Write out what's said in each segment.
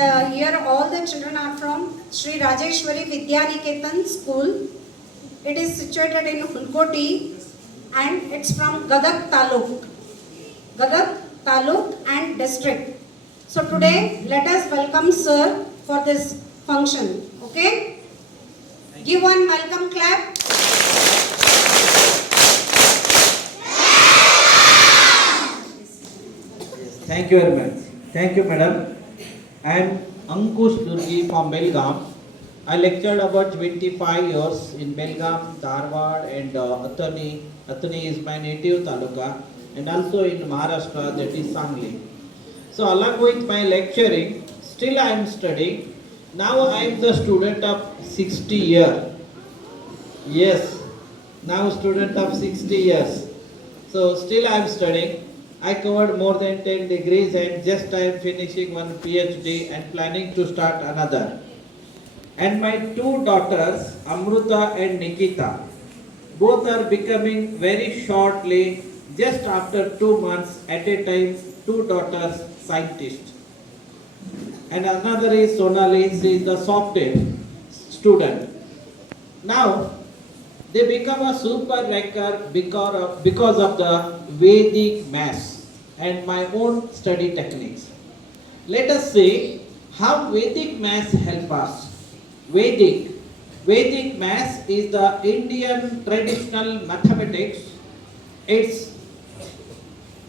and here all the children are from Sri Rajeshwari Vidyaniketan School. It is situated in Hulkoti and it's from Gadag Taluk and district. So today let us welcome sir for this function. Okay? Give one welcome clap. Thank you very much. Thank you, madam. I am Ankush Durgi from Belgaum. I lectured about 25 years in Belgaum, Dharwad, and Athani. Athani is my native taluka, and also in Maharashtra, that is Sangli. So, along with my lecturing, still I am studying. Now I am the student of 60 years. Yes, now student of 60 years. So, still I am studying. I covered more than 10 degrees and just I am finishing one PhD and planning to start another. And my two daughters, Amruta and Nikita, both are becoming very shortly, just after 2 months at a time, two daughters scientists. And another is Sonali, she is the software student. Now, they become a super ranker because of the Vedic maths and my own study techniques. Let us see how Vedic maths help us. Vedic maths is the Indian traditional mathematics. It's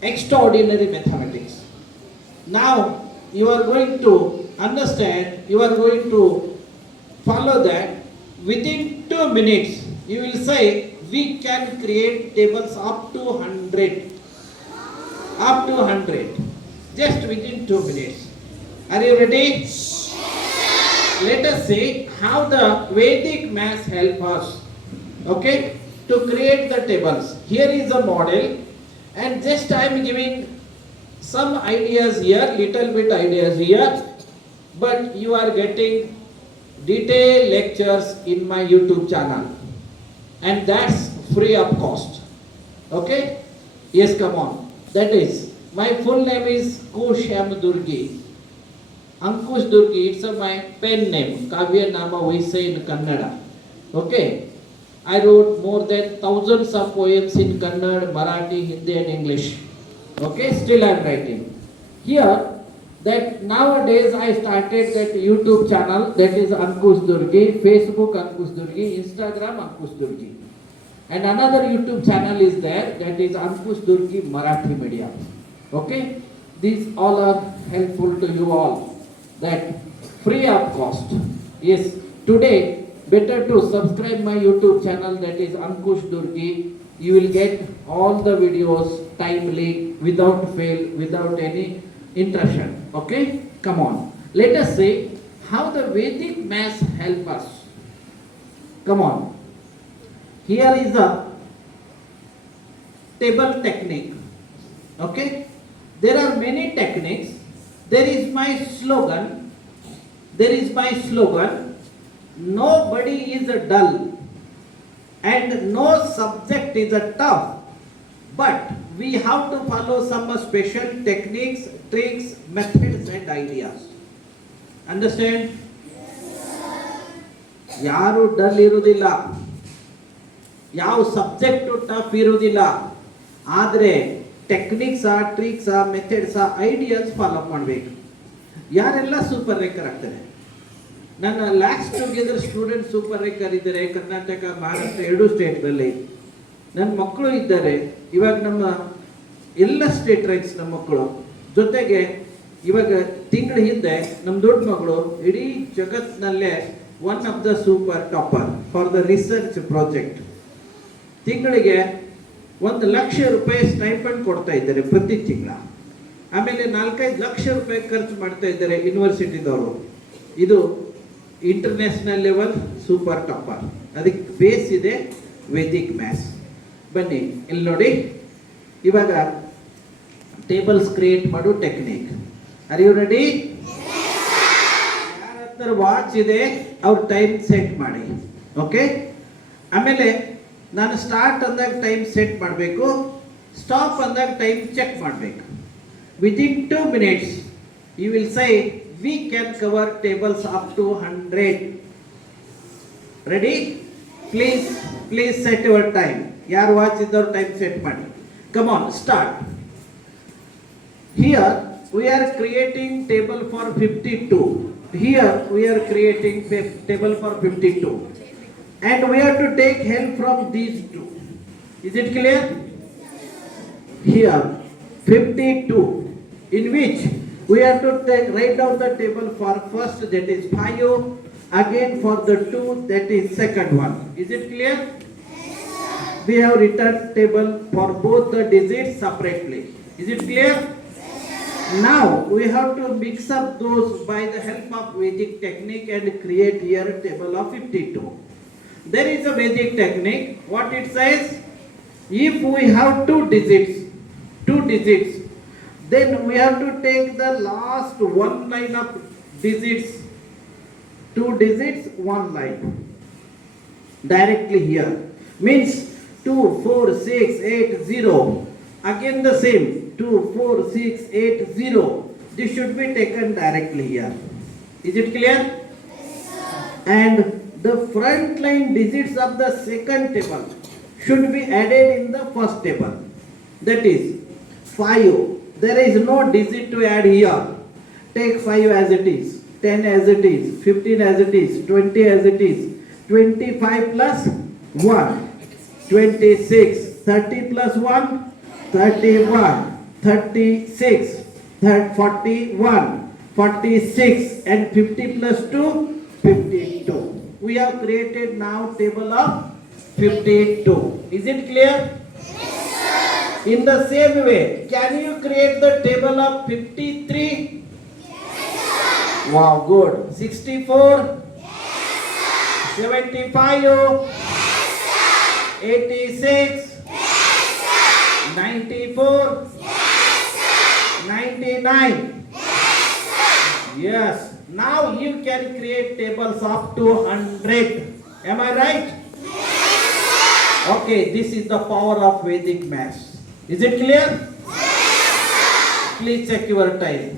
extraordinary mathematics. Now you are going to understand, you are going to follow that. Within 2 minutes, you will say we can create tables up to 100. Up to 100. Just within 2 minutes. Are you ready? Let us see how the Vedic maths help us. Okay? To create the tables. Here is a model. And just I am giving some ideas here, little bit ideas here. But you are getting detailed lectures in my YouTube channel. And that's free of cost. Okay? Yes, come on. That is, my full name is Kusham Durgi. Ankush Durgi, it's my pen name. Kavya Nama we say in Kannada. Okay? I wrote more than thousands of poems in Kannada, Marathi, Hindi and English. Okay? Still I am writing. Here, that nowadays I started that YouTube channel, that is Ankush Durgi, Facebook Ankush Durgi, Instagram Ankush Durgi. And another YouTube channel is there, that is Ankush Durgi Marathi Media. Okay? These all are helpful to you all. That free of cost. Yes, today better to subscribe my YouTube channel, that is Ankush Durgi. You will get all the videos timely, without fail, without any interruption. Okay? Come on. Let us see how the Vedic maths help us. Come on. Here is a table technique. Okay? There are many techniques. There is my slogan. Nobody is dull and no subject is tough. But we have to follow some special techniques, tricks, methods and ideas. Understand? ಯಾರು dull ಇರುವುದಿಲ್ಲ, ಯಾವ subject tough ಇರುವುದಿಲ್ಲ, ಆದರೆ techniques tricks methods ideas follow ಮಾಡಬೇಕು. ಯಾರೆಲ್ಲ super ರೇಕರ್ ಆಗ್ತಾರೆ? ನನ್ನ lakhs together student super ರೇಕರ್ ಇದ್ದಾರೆ ಕರ್ನಾಟಕ, ಮಹಾರಾಷ್ಟ್ರ ಎರಡೂ ಸ್ಟೇಟ್ಗಳಲ್ಲಿ. ನನ್ನ ಮಕ್ಕಳು ಇದ್ದಾರೆ, ಇವಾಗ ನಮ್ಮ ಎಲ್ಲ ಸ್ಟೇಟ್ ರ್ಯಾಂಕ್ಸ್ ನಮ್ಮ ಮಕ್ಕಳು. ಜೊತೆಗೆ ಇವಾಗ ತಿಂಗಳ ಹಿಂದೆ ನಮ್ಮ ದೊಡ್ಡ ಮಗಳು ಇಡೀ ಜಗತ್ತಿನಲ್ಲೇ one of the super topper for the research project. ತಿಂಗಳಿಗೆ 1,00,000 ರೂಪಾಯಿ ಸ್ಟೈಪಂಡ್ ಕೊಡ್ತಾ ಇದ್ದಾರೆ ಪ್ರತಿ ತಿಂಗಳ. ಆಮೇಲೆ 4-5 ಲಕ್ಷ ರೂಪಾಯಿ ಖರ್ಚು ಮಾಡ್ತಾ ಇದ್ದಾರೆ ಯೂನಿವರ್ಸಿಟಿದವರು. ಇದು ಇಂಟರ್ನ್ಯಾಷನಲ್ ಲೆವೆಲ್ ಸೂಪರ್ ಟಾಪರ್. ಅದಕ್ಕೆ ಬೇಸ್ ಇದೆ ವೇದಿಕ್ ಮ್ಯಾಥ್ಸ್. ಬನ್ನಿ ಇಲ್ಲಿ ನೋಡಿ, ಇವಾಗ ಟೇಬಲ್ಸ್ ಕ್ರಿಯೇಟ್ ಮಾಡೋ ಟೆಕ್ನಿಕ್. Are you ready? ಯಾರ ಹತ್ರ ವಾಚ್ ಇದೆ ಅವ್ರ ಟೈಮ್ ಸೆಟ್ ಮಾಡಿ. ಓಕೆ? ಆಮೇಲೆ ನಾನು ಸ್ಟಾರ್ಟ್ ಅಂದಾಗ ಟೈಮ್ ಸೆಟ್ ಮಾಡಬೇಕು, ಸ್ಟಾಪ್ ಅಂದಾಗ ಟೈಮ್ ಚೆಕ್ ಮಾಡಬೇಕು. Within 2 minutes you will say we can cover tables up to 100. Ready? Please set your time. Yaar watch idor time set ಮಾಡಿ. Come on, start. Here we are creating table for 52. Here we are creating table for 52. And we have to take help from these two. Is it clear? Here 52, in which we have to write down the table for first, that is 5, again for the 2, that is second one. Is it clear? We have written table for both the digits separately. Is it clear? Now we have to mix up those by the help of Vedic technique and create here a table of 52. There is a Vedic technique. What it says? If we have two digits, then we have to take the last one line of digits, 2 digits, 1 line. Directly here. Means 2, 4, 6, 8, 0. Again the same. 2, 4, 6, 8, 0. This should be taken directly here. Is it clear? And the front line digits of the second table should be added in the first table. That is 5. There is no digit to add here. Take 5 as it is, 10 as it is, 15 as it is, 20 as it is, 25 plus 1, 26, 30 plus 1, 31, 36, 41, 46, and 50 plus 2, 52. We have created now table of 52. Is it clear? In the same way, can you create the table of 53? Wow, good. 64? 75? 86? 94? 99? Yes. Now you can create tables up to 100. Am I right? Okay, this is the power of Vedic maths. Is it clear? Please check your time.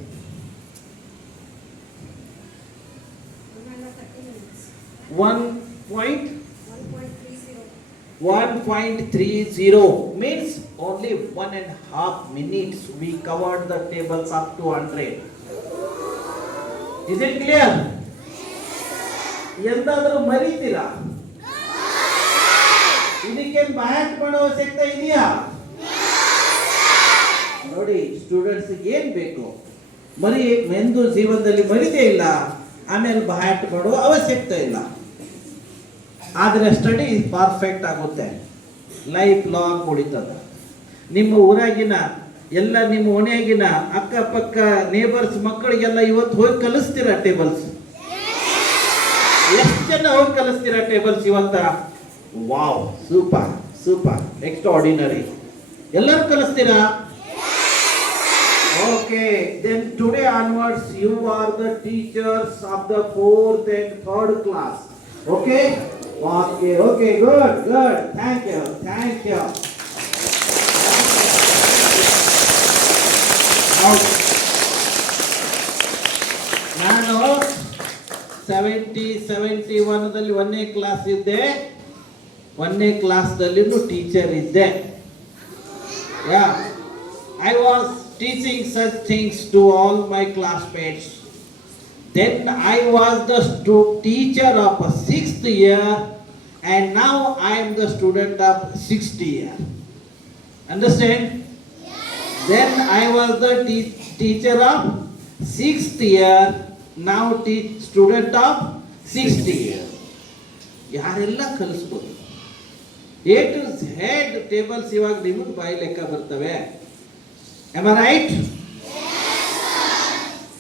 1.30 means only 1.5 minutes we covered the tables up to 100. Is it clear? ಎಂದಾದರೂ ಮರೀತೀರಾ? ಇದಕ್ಕೇನು bat ಮಾಡೋ ಅವಶ್ಯಕತೆ ಇದೆಯಾ? ನೋಡಿ students ಏನ್ ಬೇಕು, ಮರಿ ಮೆಂದು ಜೀವನದಲ್ಲಿ ಮರಿದೇ ಇಲ್ಲ, ಆಮೇಲೆ ಬ್ಯಾಟ್ ಮಾಡೋ ಅವಶ್ಯಕತೆ ಇಲ್ಲ. ಆದರೆ ಸ್ಟಡಿ ಪರ್ಫೆಕ್ಟ್ ಆಗುತ್ತೆ, ಲೈಫ್ ಲಾಂಗ್ ಉಳಿತದೆ. ನಿಮ್ಮ ಊರಾಗಿನ ಎಲ್ಲ, ನಿಮ್ಮ ಓಣಿಯಾಗಿನ ಅಕ್ಕಪಕ್ಕ ನೇಬರ್ಸ್ ಮಕ್ಕಳಿಗೆಲ್ಲ ಇವತ್ತು ಹೋಗಿ ಕಲಿಸ್ತೀರಾ ಟೇಬಲ್ಸ್? ಎಷ್ಟು ಜನ ಹೋಗಿ ಕಲಿಸ್ತೀರಾ ಟೇಬಲ್ಸ್ ಇವತ್ತ? Wow, super extraordinary. ಎಲ್ಲರೂ ಕಲಿಸ್ತೀರಾ? Okay, then today onwards you are the teachers of the 4th and 3rd class. Okay, good. Thank you. ನಾನು 71ದಲ್ಲಿ 1ನೇ ಕ್ಲಾಸ್ ಇದ್ದೆ. 1ನೇ ಕ್ಲಾಸ್ದಲ್ಲಿನೂ ಟೀಚರ್ ಇದ್ದೆ. I was teaching such things to all my classmates. Then I was the teacher of 6th year, and now I am the student of 6th year. Understand? Yes. Then I was the teacher of 6th year, now student of 6th year. ಯಾರೆಲ್ಲ ಕಲಿಸ್ಬೋದು. A to Z tables ಇವಾಗ ನಿಮಗೆ ಬಾಯಿ ಲೆಕ್ಕ ಬರ್ತವೆ. Am I right?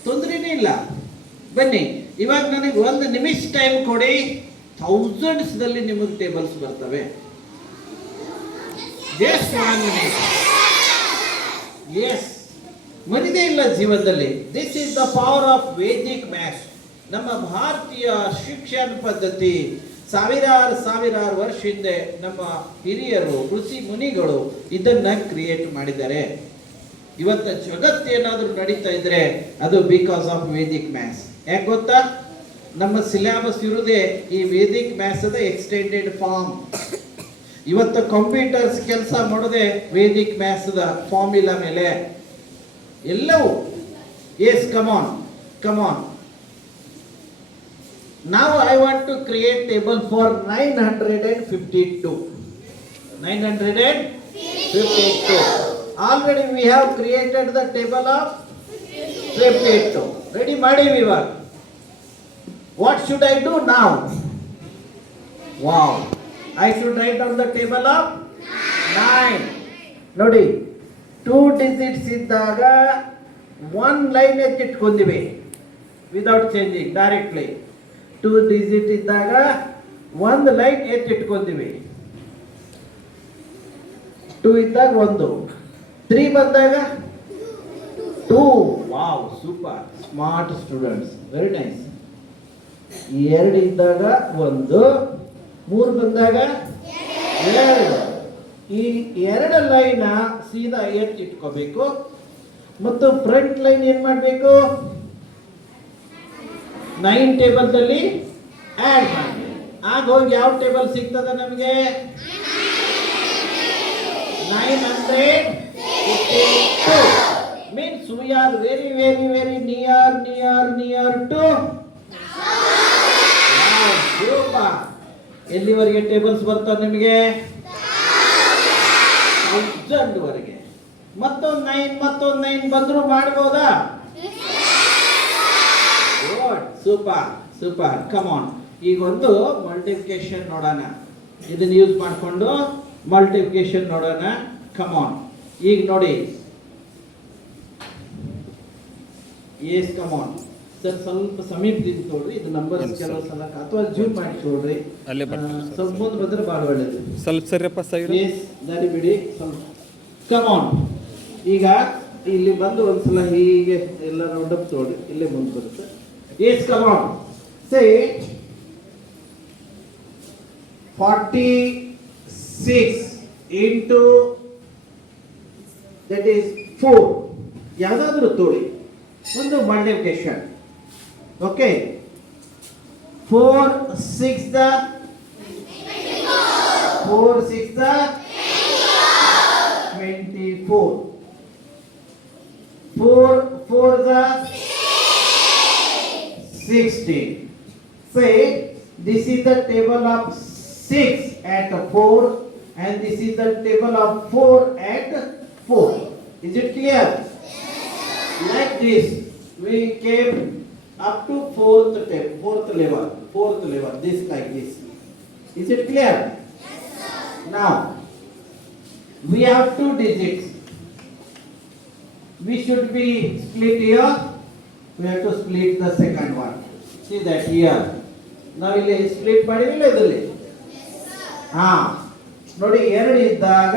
ತೊಂದರೆನೇ ಇಲ್ಲ. ಬನ್ನಿ, ಇವಾಗ ನನಗೆ 1 ನಿಮಿಷ ಟೈಮ್ ಕೊಡಿ, ಥೌಸಂಡ್ಸ್ದಲ್ಲಿ ನಿಮಗೆ ಟೇಬಲ್ಸ್ ಬರ್ತವೆ. Just 1 minute. ಎಸ್, ಮರಿದೇ ಇಲ್ಲ ಜೀವನದಲ್ಲಿ. This is the power of Vedic maths. ನಮ್ಮ ಭಾರತೀಯ ಶಿಕ್ಷಣ ಪದ್ಧತಿ ಸಾವಿರಾರು ವರ್ಷ ಹಿಂದೆ ನಮ್ಮ ಹಿರಿಯರು ಋಷಿ ಮುನಿಗಳು ಇದನ್ನ ಕ್ರಿಯೇಟ್ ಮಾಡಿದ್ದಾರೆ. ಇವತ್ತು ಜಗತ್ತೇನಾದ್ರೂ ನಡೀತಾ ಇದ್ರೆ ಅದು ಬಿಕಾಸ್ ಆಫ್ ವೇದಿಕ್ ಮ್ಯಾಥ್ಸ್. ಯಾಕೆ ಗೊತ್ತಾ? ನಮ್ಮ ಸಿಲೆಬಸ್ ಇರುವುದೇ ಈ ವೇದಿಕ್ ಮ್ಯಾಥ್ಸ್ ಎಕ್ಸ್ಟೆಂಡೆಡ್ ಫಾರ್ಮ್. ಇವತ್ತು ಕಂಪ್ಯೂಟರ್ಸ್ ಕೆಲಸ ಮಾಡೋದೇ ವೇದಿಕ್ ಮ್ಯಾಥ್ಸ್ ಫಾರ್ಮುಲಾ ಮೇಲೆ ಎಲ್ಲವೂ. Yes, come on. Now I want to create table for 952. 952. Already we have created the table of 52. Ready ಮಾಡಿ ಇವಾಗ. What should I do now? Wow. I should write on the table of 9. ನೋಡಿ, 2 digits ಇದ್ದಾಗ 1 line ಎತ್ತಿಟ್ಕೊಂಡಿವೆ without changing directly. 2 digit ಇದ್ದಾಗ 1 line ಎತ್ತಿಟ್ಕೊಂಡಿವಿ. 2 ಇದ್ದಾಗ 1, 3 ಬಂದಾಗ 2. Wow, super, smart students, very nice. 2 ಇದ್ದಾಗ 1, 3 ಬಂದಾಗ 2. ಈ 2 ಲೈನ್ ಸೀದಾ ಎತ್ತಿಟ್ಕೋಬೇಕು ಮತ್ತು ಫ್ರಂಟ್ ಲೈನ್ ಏನ್ ಮಾಡಬೇಕು? 9 ಟೇಬಲ್ದಲ್ಲಿ ಆಡ್ ಮಾಡಿ. ಆಗ ಹೋಗಿ ಯಾವ ಟೇಬಲ್ ಸಿಗ್ತದ ನಮಗೆ? 952. Means we are very near to. Super. ಎಲ್ಲಿವರೆಗೆ ಟೇಬಲ್ಸ್ ಬರ್ತಾವ ನಿಮಗೆ? 1000 ವರೆಗೆ. ಮತ್ತೊಂದು 9 ಬಂದ್ರು ಮಾಡ್ಬೋದಾ? Super, come on. ಈಗ ಒಂದು ಮಲ್ಟಿಪ್ಲಿಕೇಶನ್ ನೋಡೋಣ. ಇದನ್ನ ಯೂಸ್ ಮಾಡಿಕೊಂಡು ಮಲ್ಟಿಪ್ಲಿಕೇಶನ್ ನೋಡೋಣ. Come on. ಈಗ ನೋಡಿ, ಎಸ್, ಕಮ್ ಆನ್ ಸರ್. ಸ್ವಲ್ಪ ಸಮೀಪದಿಂದ ನೋಡ್ರಿ. ಇದು ನಂಬರ್ಸ್ ಕೆಲವು ಸಲ ಅಥವಾ ಜೂಮ್ ಮಾಡಿ ನೋಡ್ರಿ. ಸ್ವಲ್ಪ ಮುಂದೆ ಬಂದ್ರೆ ಭಾಳ ಒಳ್ಳೇದು. ಸ್ವಲ್ಪ ಸರಿಯಪ್ಪ ಸೈಡ್. ಎಸ್, ದಾರಿ ಬಿಡಿ ಸ್ವಲ್ಪ. Come on. ಈಗ ಇಲ್ಲಿ ಬಂದು ಒಂದ್ಸಲ ಹೀಗೆ ಎಲ್ಲ ರೌಂಡ್ ಅಪ್ ತೋಡ್ರಿ. ಇಲ್ಲೇ ಮುಂದೆ ಬರುತ್ತೆ. Yes, come on. Say 46 into that is 4. ಯಾವ್ದಾದ್ರು ತೋಳಿ ಒಂದು multiplication. Okay, 4 6 the 24. 4 4 the 16. Say this is the table of 6 at 4 and this is the table of 4 at 4. Is it clear? Like this we came up to fourth level, this like this. Is it clear? Now we have 2 digits. We should be split here. We have to split the second one. See that here. Now ಇಲ್ಲಿ split ಮಾಡಿರಲಿಲ್ಲ ಇದರಲ್ಲಿ? ನೋಡಿ, 2 ಇದ್ದಾಗ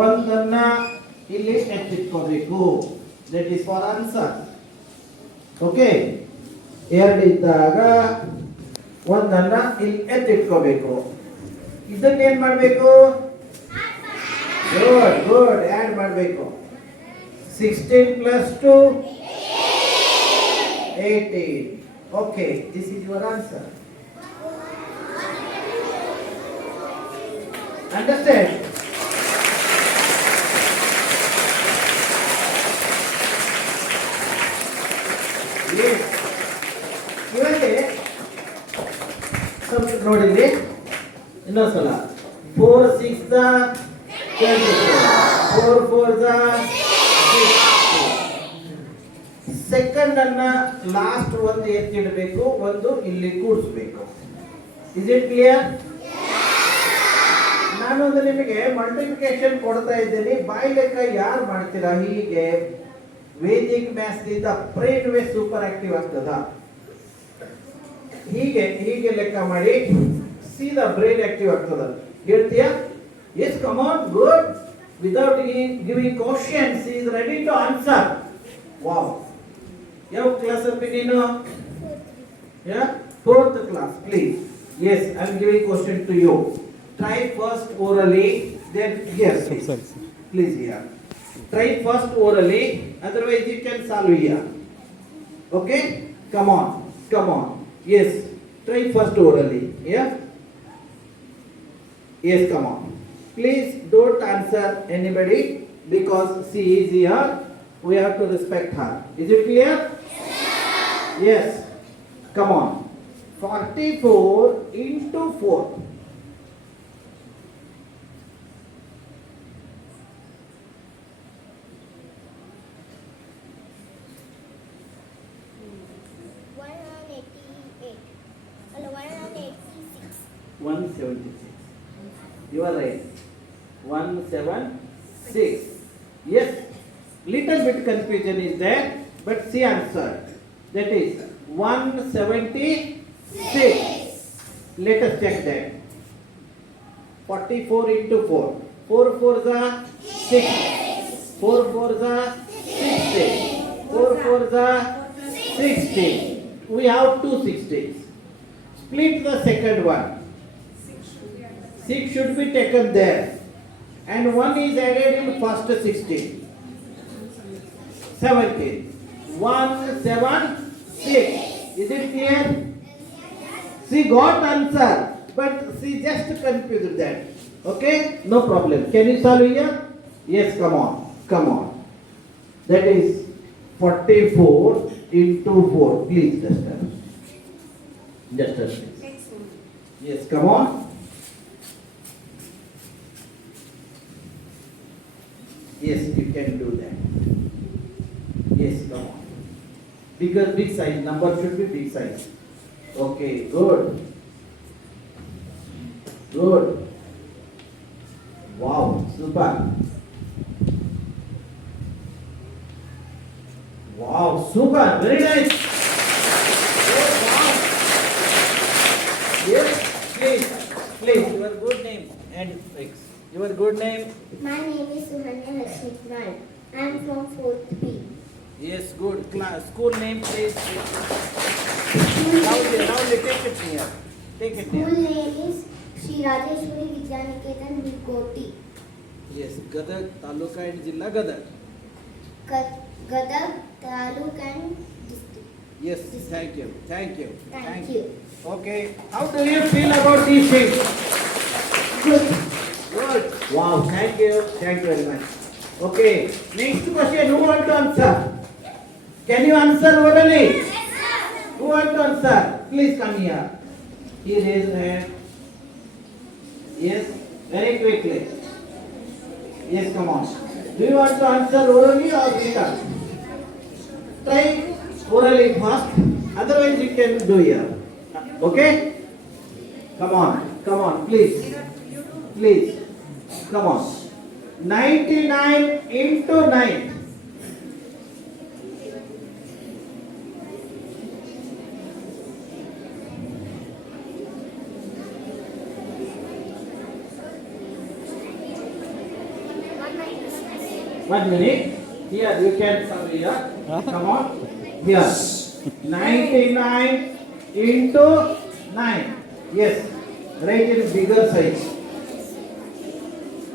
1 ಇಲ್ಲಿ ಎತ್ತಿಟ್ಕೋಬೇಕು. That is for answer. Okay. 2 ಇದ್ದಾಗ 1 ಇಲ್ಲಿ ಎತ್ತಿಟ್ಕೋಬೇಕು. ಇದನ್ನ ಏನ್ ಮಾಡಬೇಕು? ಗುಡ್, ಆಡ್ ಮಾಡಬೇಕು. 16 plus 2 18. Okay, this is your answer. Understand? Yes. ಇವಾಗ ಸ್ವಲ್ಪ ನೋಡಿದ್ರಿ. ಇನ್ನೊಂದ್ಸಲ 4 6 the 24. 4 4 the 6. ಸೆಕೆಂಡ್ ಅನ್ನ ಲಾಸ್ಟ್ ಒಂದು ಎತ್ತಿಡಬೇಕು, ಒಂದು ಇಲ್ಲಿ ಕೂಡಿಸಬೇಕು. Is it clear? ನಾನು ನಿಮಗೆ ಮಲ್ಟಿಪ್ಲಿಕೇಶನ್ ಕೊಡ್ತಾ ಇದ್ದೀನಿ. ಬಾಯಿ ಲೆಕ್ಕ ಯಾರು ಮಾಡ್ತೀರಾ? ಹೀಗೆ ವೇದಿಕ್ ಮ್ಯಾಥ್ಸ್ ದಿಂದ ಬ್ರೈನ್ ವೇವ್ ಸೂಪರ್ ಆಕ್ಟಿವ್ ಆಗ್ತದ. ಹೀಗೆ ಲೆಕ್ಕ ಮಾಡಿ ಸೀದಾ ಬ್ರೈನ್ ಆಕ್ಟಿವ್ ಆಗ್ತದ. ಹೇಳ್ತೀಯಾ? Yes, come on, good. Without giving questions is ready to answer. Wow. ಯಾವ ಕ್ಲಾಸ್ ಅಪ್ಪಿ ನೀನು? Fourth class, please. Yes, I am giving question to you. Try first orally, then yes. Please here. Try first orally, otherwise you can solve here. Okay? Come on, come on. Yes, try first orally. Yeah? Yes, come on. Please don't answer anybody because she is here. We have to respect her. Is it clear? Yes. Come on. 44 into 4. One hundred 88. Hello, 186. 176. You are right. 176. Yes. Little bit confusion is there, but she answered. That is 176. Let us check that. 44 into 4. 4 4s are 6. 4 4s are 60. 4 4s are 60. We have two 60s. Split the second one. 6 should be taken there. And 1 is added in first 16. 17. 1 7 6. Is it clear? She got answer, but she just confused that. Okay? No problem. Can you solve here? Yes, come on. Come on. That is 44 into 4. Please, Duster. Duster, please. Next one. Yes, come on. Yes, you can do that. Yes, come on. Bigger, big size. Number should be big size. Okay, good. Good. Wow, super. Wow, super. Very nice. Oh, wow. Yes, please, your good name and fix. Your good name? My name is Suhanya Lakshmikran. I am from 4th B. Yes, good. School name, please. Loudly, take it here. Take it School here. name is Sri Rajeshwari Vidyaniketan Hulkoti. Yes, Gadag, Taluka and Jilla Gadag. Gadag, Taluk and District. Yes, thank you. Thank you. Thank you. Okay, how do you feel about these things? Good. Good. Wow, thank you. Thank you very much. Okay, next question. Who want to answer? Can you answer orally? Who want to answer? Please come here. He raised hand. Yes, very quickly. Yes, come on. Do you want to answer orally or written? Try orally first. Otherwise, you can do here. Okay? Come on, please. Please. Come on. 99 into 9. One minute. Here, you can come here. Come on. Here. 99 into 9. Yes. Write in bigger size.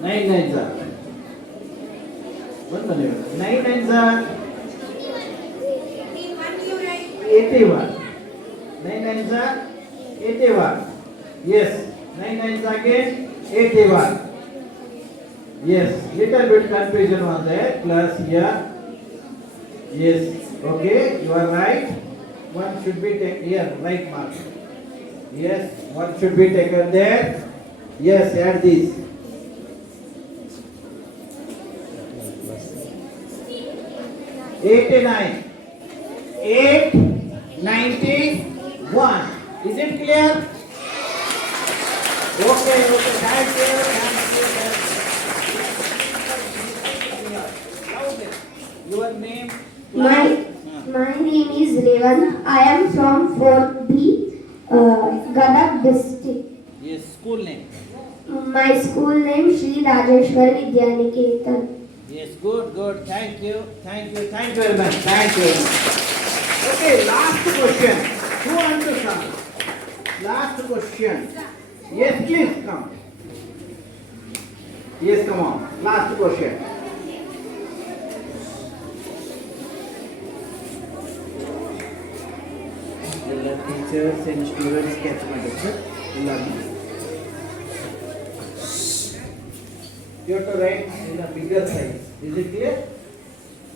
9 nines are. 1 minute. 9 nines are 81. 9 nines are 81. Yes. 9 nines again 81. Yes, little bit confusion was there. Plus here. Yes. Okay, you are right. One should be taken here, right mark. Yes, one should be taken there. Yes, add this. 89. 891. Is it clear? Okay, thank you. Your name? My name is Revan. I am from 4th B, Gadag district. Yes, school name. My school name Sri Rajeshwari Vidyaniketan. Yes, good. Thank you very much. Thank you. Okay, last question. Who wants to come? Last question. Yes, please come. Yes, come on. Last question. teachers and students catch ಮಾಡುತ್ತೆ ಎಲ್ಲಾನು. You have to write in a bigger size. Is it clear?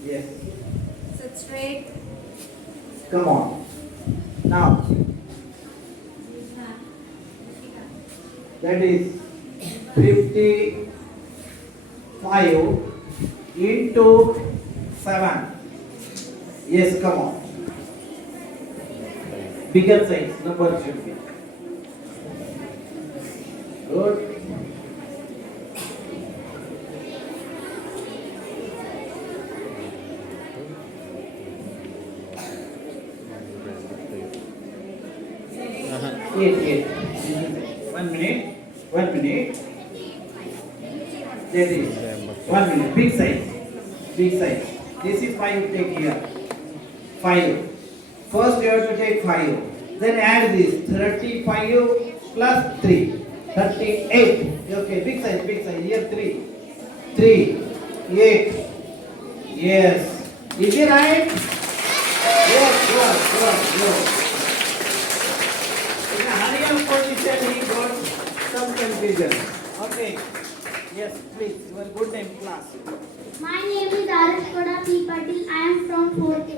Yes. Sit straight. Come on. Now. That is 55 into 7. Yes, come on. Bigger size number should be. Good. Eight. 1 minute. That is 1 minute. Big size. This is 5 take here. 5. First you have to take 5. Then add this 35 plus 3. 38. Okay, big size. Here 3. 8. Yes. Is it right? Yes, good. In a hurry-up position, he got some confusion. Okay. Yes, please. Your good name, class. My name is Arish Koda P. Patil. I am from 4th A.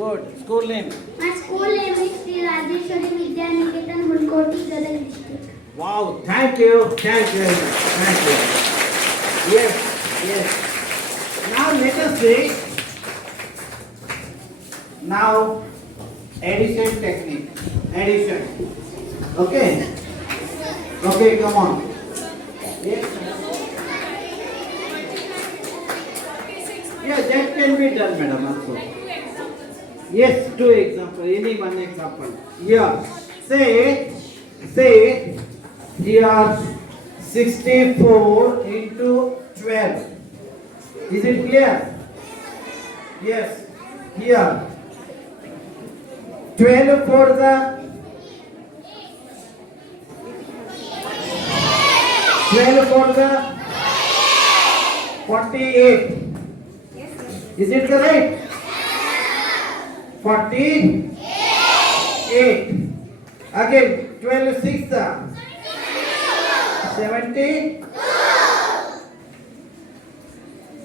Good. School name. My school name is Sri Rajeshwari Vidyaniketan, Hulkoti, Gadag district. Wow. Thank you very much. Thank you. Yes. Now let us see. Now addition technique. Addition. Okay, come on. Yes. Yeah, that can be done, madam, also. Yes, 2 example. Any one example. Yeah. Say here 64 into 12. Is it clear? Yes. Here 12 for the 48. Is it correct? 48. Again 12 6 70.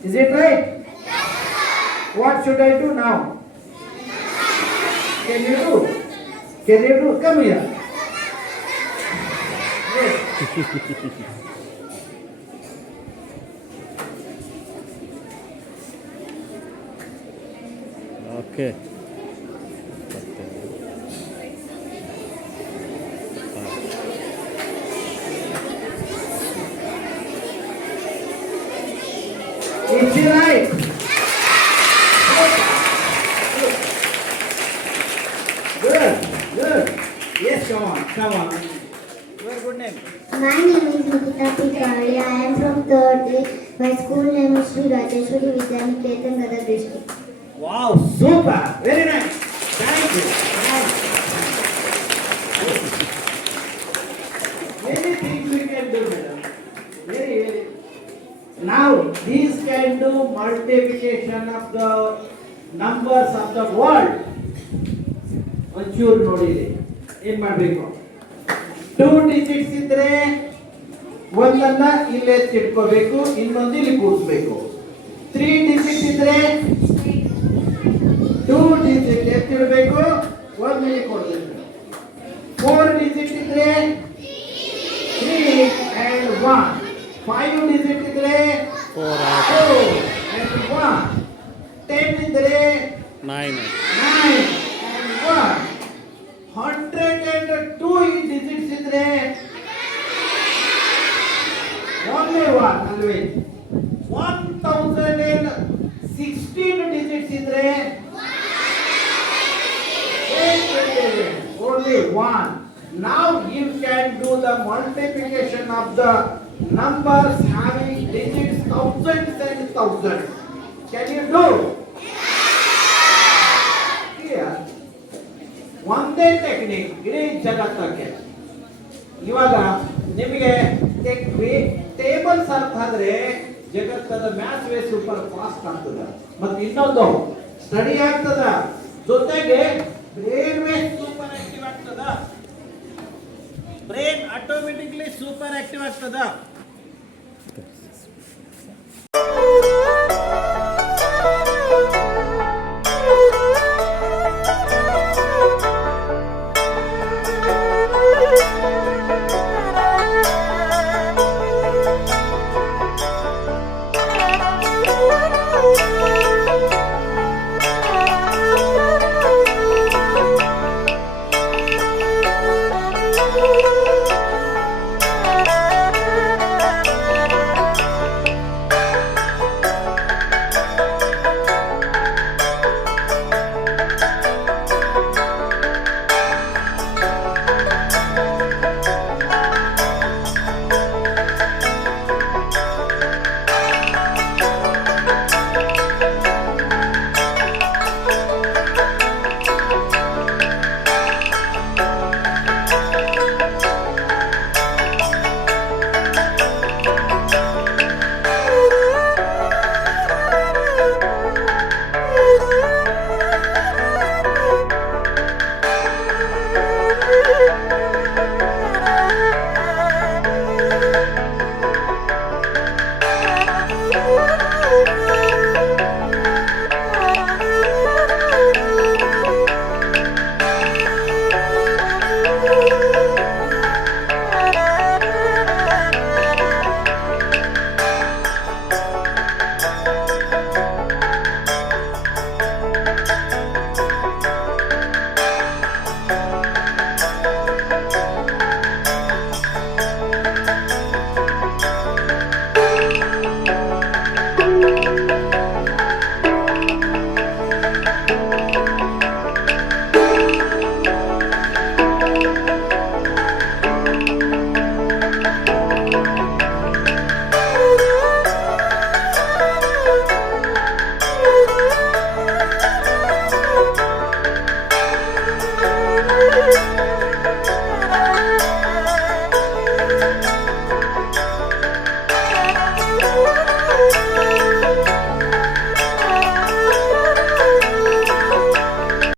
Is it right? What should I do now? Can you do? Come here. Yes. Okay. Is she right? Good. Yes, come on. Your good name. My name is Nikita Pikari. I am from 3rd A. My school name is Sri Rajeshwari Vidyaniketan, Gadag district. Wow, super. Very nice. Thank you. Many things we can do, madam. Very. Now, these can do multiplication of the numbers of the world. ಒಂಚೂರು ನೋಡಿರಿ ಏನ್ ಮಾಡಬೇಕು 2 digits ಇದ್ರೆ ಒಂದನ್ನ ಇಲ್ಲೇ ಇಟ್ಕೋಬೇಕು ಇನ್ನೊಂದು ಇಲ್ಲಿ ಕೂರಿಸಬೇಕು 3 ಡಿಜಿಟ್ಸ್ ಇದ್ರೆ 2 ಡಿಜಿಟ್ ಎತ್ತಿಡಬೇಕು ಒಂದು ಇಲ್ಲಿ ಕೊಡಬೇಕು 4 ಡಿಜಿಟ್ ಇದ್ರೆ 3 and 1 5 ಡಿಜಿಟ್ ಇದ್ರೆ 4 and 1 10 ಇದ್ರೆ 9 and 1 102 digits ಇದ್ರೆ only one always 1016 digits ಇದ್ರೆ only one. Now you can do the multiplication of the numbers having digits thousands and thousands. Can you do? Here ಒಂದೇ technique ಇಡೀ ಜಗತ್ತಕ್ಕೆ ಇವಾಗ ನಿಮಗೆ tables ಅರ್ಥ ಆದ್ರೆ ಜಗತ್ತದ ಮ್ಯಾಥ್ ವೇ ಸೂಪರ್ ಫಾಸ್ಟ್ ಆಗ್ತದ ಮತ್ತೆ ಇನ್ನೊಂದು ಸ್ಟಡಿ ಆಗ್ತದ ಜೊತೆಗೆ ಬ್ರೈನ್ ವೇ ಸೂಪರ್ ಆಕ್ಟಿವ್ ಆಗ್ತದ ಆಗ್ತದ ಬ್ರೈನ್ ಆಟೋಮೆಟಿಕ್ಲಿ ಸೂಪರ್ ಆಕ್ಟಿವ್ ಆಗ್ತದ